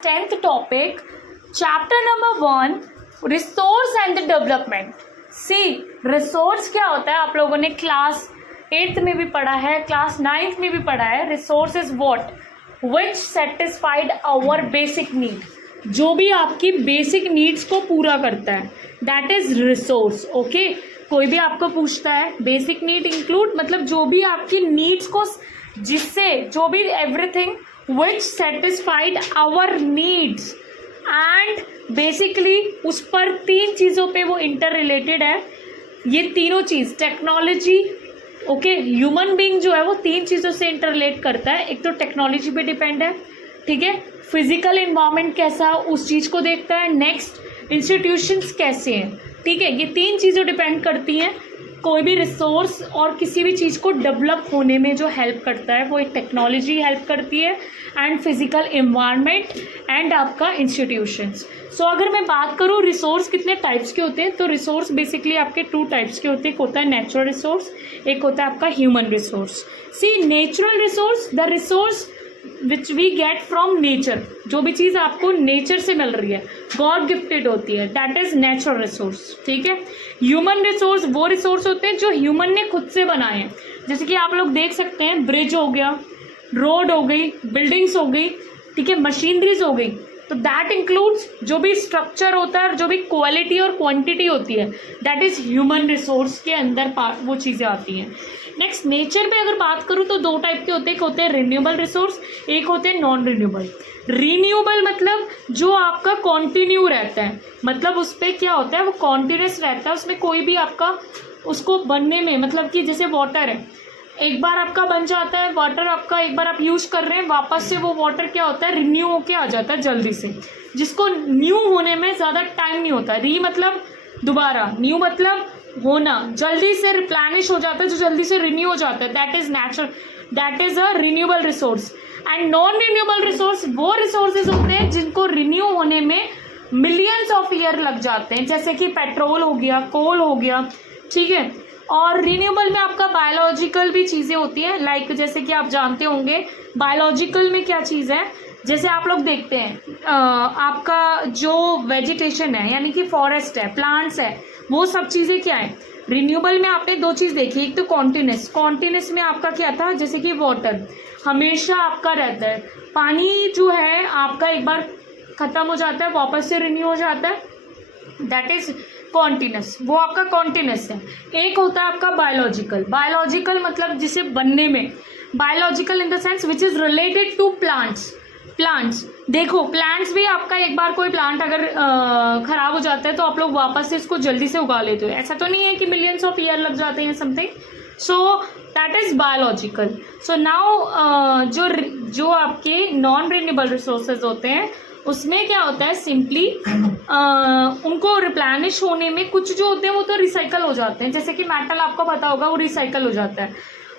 10th topic, chapter number 1, resource and the development. See, resource क्या होता है आप लोगों ने क्लास 8th में भी पढ़ा है, क्लास 9th में भी पढ़ा है. resource is what? which satisfied our basic need. जो भी आपकी बेसिक नीड्स को पूरा करता है दैट इज रिसोर्स. ओके, कोई भी आपको पूछता है बेसिक नीड इंक्लूड मतलब जो भी आपकी नीड्स को जिससे जो भी everything which satisfied our needs and basically उस पर तीन चीज़ों पे वो इंटर रिलेटेड है. ये तीनों चीज़ टेक्नोलॉजी ओके ह्यूमन बीइंग जो है वो तीन चीज़ों से इंटर रिलेट करता है. एक तो टेक्नोलॉजी पे डिपेंड है, ठीक है, फिजिकल इन्वायरमेंट कैसा उस चीज़ को देखता है, नेक्स्ट इंस्टीट्यूशंस कैसे हैं, ठीक है, ये तीन चीज़ें डिपेंड करती हैं. कोई भी रिसोर्स और किसी भी चीज़ को डेवलप होने में जो हेल्प करता है वो एक टेक्नोलॉजी हेल्प करती है एंड फिजिकल इन्वायरमेंट एंड आपका इंस्टीट्यूशंस. सो अगर मैं बात करूँ रिसोर्स कितने टाइप्स के होते हैं तो रिसोर्स बेसिकली आपके टू टाइप्स के होते हैं. एक होता है नेचुरल रिसोर्स, एक होता है आपका human resource. See natural resource the resource which we get from nature, जो भी चीज़ आपको नेचर से मिल रही है गॉड गिफ्टेड होती है दैट इज नेचुरल रिसोर्स, ठीक है. ह्यूमन रिसोर्स वो रिसोर्स होते हैं जो ह्यूमन ने खुद से बनाए हैं. जैसे कि आप लोग देख सकते हैं ब्रिज हो गया, रोड हो गई, बिल्डिंग्स हो गई, ठीक है, मशीनरीज हो गई. तो दैट इंक्लूड्स जो भी स्ट्रक्चर होता है, जो भी क्वालिटी और क्वांटिटी होती है दैट इज ह्यूमन रिसोर्स के अंदर वो चीज़ें आती हैं. नेक्स्ट नेचर पे अगर बात करूँ तो दो टाइप के होते हैं. एक होते हैं रिन्यूएबल रिसोर्स, एक होते हैं नॉन रिन्यूएबल. रिन्यूएबल मतलब जो आपका कॉन्टिन्यू रहता है, मतलब उस पर क्या होता है वो कॉन्टिन्यूस रहता है, उसमें कोई भी आपका उसको बनने में मतलब कि जैसे वाटर है एक बार आपका बन जाता है वाटर, आपका एक बार आप यूज़ कर रहे हैं वापस से वो वाटर क्या होता है रिन्यू होके आ जाता है जल्दी से, जिसको न्यू होने में ज़्यादा टाइम नहीं होता. री मतलब दोबारा, न्यू मतलब होना, जल्दी से रिप्लेनिश हो जाता है, जो जल्दी से रिन्यू हो जाता है that is natural, that is a renewable resource. And non renewable resource वो रिसोर्सेज होते हैं जिनको रिन्यू होने में मिलियंस ऑफ ईयर लग जाते हैं, जैसे कि पेट्रोल हो गया, कोल हो गया, ठीक है. और रिन्यूएबल में आपका बायोलॉजिकल भी चीज़ें होती हैं, लाइक जैसे कि आप जानते होंगे बायोलॉजिकल में क्या चीज़ है. जैसे आप लोग देखते हैं आपका जो वेजिटेशन है यानी कि फॉरेस्ट है, प्लांट्स है, वो सब चीज़ें क्या है रिन्यूएबल में. आपने दो चीज़ देखी, एक तो कॉन्टिन्यूस में आपका क्या था जैसे कि वाटर हमेशा आपका रहता है, पानी जो है आपका एक बार ख़त्म हो जाता है वापस से रिन्यू हो जाता है, दैट इज कॉन्टिन्यूस, वो आपका कॉन्टिन्यूस है. एक होता है आपका बायोलॉजिकल मतलब जिसे बनने में, biological in the sense which is related to plants. देखो प्लांट्स भी आपका एक बार कोई प्लांट अगर ख़राब हो जाता है तो आप लोग वापस से इसको जल्दी से उगा लेते हो, ऐसा तो नहीं है कि मिलियंस ऑफ ईयर लग जाते हैं something. So that is biological. So now जो आपके नॉन रिन्यूएबल रिसोर्सेज होते हैं उसमें क्या होता है सिंपली उनको रिप्लेनिश होने में कुछ जो होते हैं वो तो रिसाइकल हो जाते हैं, जैसे कि मेटल आपको पता होगा वो रिसाइकल हो जाता है,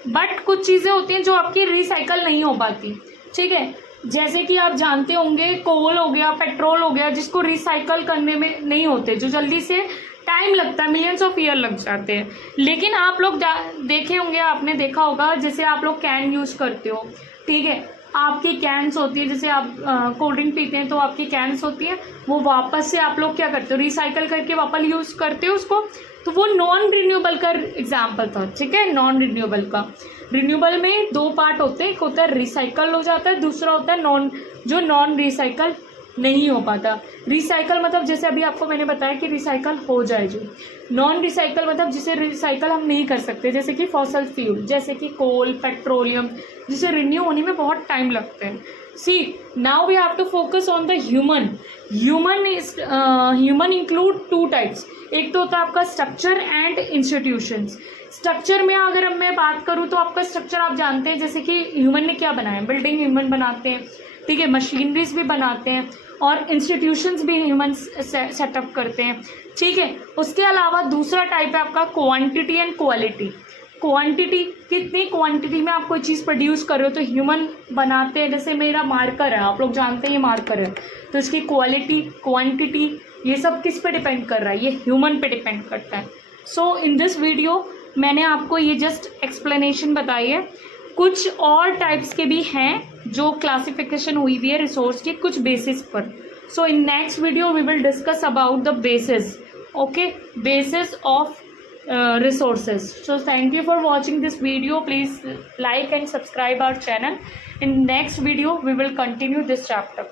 बट कुछ चीज़ें होती हैं जो आपकी रिसाइकल नहीं हो पाती, ठीक है. जैसे कि आप जानते होंगे कोल हो गया, पेट्रोल हो गया, जिसको रिसाइकल करने में नहीं होते, जो जल्दी से टाइम लगता है, मिलियंस ऑफ ईयर लग जाते हैं. लेकिन आप लोग देखे होंगे, आपने देखा होगा जैसे आप लोग कैन यूज़ करते हो, ठीक है, आपकी कैंस होती है, जैसे आप कोल्ड ड्रिंक पीते हैं तो आपकी कैंस होती है, वो वापस से आप लोग क्या करते हो रिसाइकल करके वापस यूज़ करते हो उसको, तो वो नॉन रिन्यूएबल का एग्जाम्पल था, ठीक है. नॉन रिन्यूएबल का, रिन्यूएबल में दो पार्ट होते हैं, एक होता है रिसाइकल हो जाता है, दूसरा होता है नॉन रिसाइकल नहीं हो पाता. रिसाइकल मतलब जैसे अभी आपको मैंने बताया कि रिसाइकल हो जाए, जो नॉन रिसाइकल मतलब जिसे रिसाइकल हम नहीं कर सकते, जैसे कि फॉसल फ्यूल, जैसे कि कोल, पेट्रोलियम, जिसे रिन्यू होने में बहुत टाइम लगता है. See now we have to focus on the human include two types. एक तो होता है आपका स्ट्रक्चर एंड इंस्टीट्यूशंस. स्ट्रक्चर में अगर मैं बात करूँ तो आपका स्ट्रक्चर आप जानते हैं जैसे कि ह्यूमन ने क्या बनाया, बिल्डिंग ह्यूमन बनाते हैं, ठीक है, मशीनरीज भी बनाते हैं और इंस्टीट्यूशंस भी ह्यूमन सेटअप करते हैं, ठीक है. उसके अलावा दूसरा टाइप है आपका क्वांटिटी एंड क्वालिटी. क्वांटिटी, कितनी क्वांटिटी में आप कोई चीज़ प्रोड्यूस कर रहे हो तो ह्यूमन बनाते हैं. जैसे मेरा मार्कर है, आप लोग जानते हैं ये मार्कर है, तो इसकी क्वालिटी, क्वांटिटी, ये सब किस पे डिपेंड कर रहा है, ये ह्यूमन पे डिपेंड करता है. सो इन दिस वीडियो मैंने आपको ये जस्ट एक्सप्लेनेशन बताई है. कुछ और टाइप्स के भी हैं जो क्लासिफिकेशन हुई हुई है रिसोर्स की कुछ बेसिस पर. So in next video we will discuss about the basis. Okay, basis of resources. So thank you for watching this video. Please like and subscribe our channel. In next video we will continue this chapter.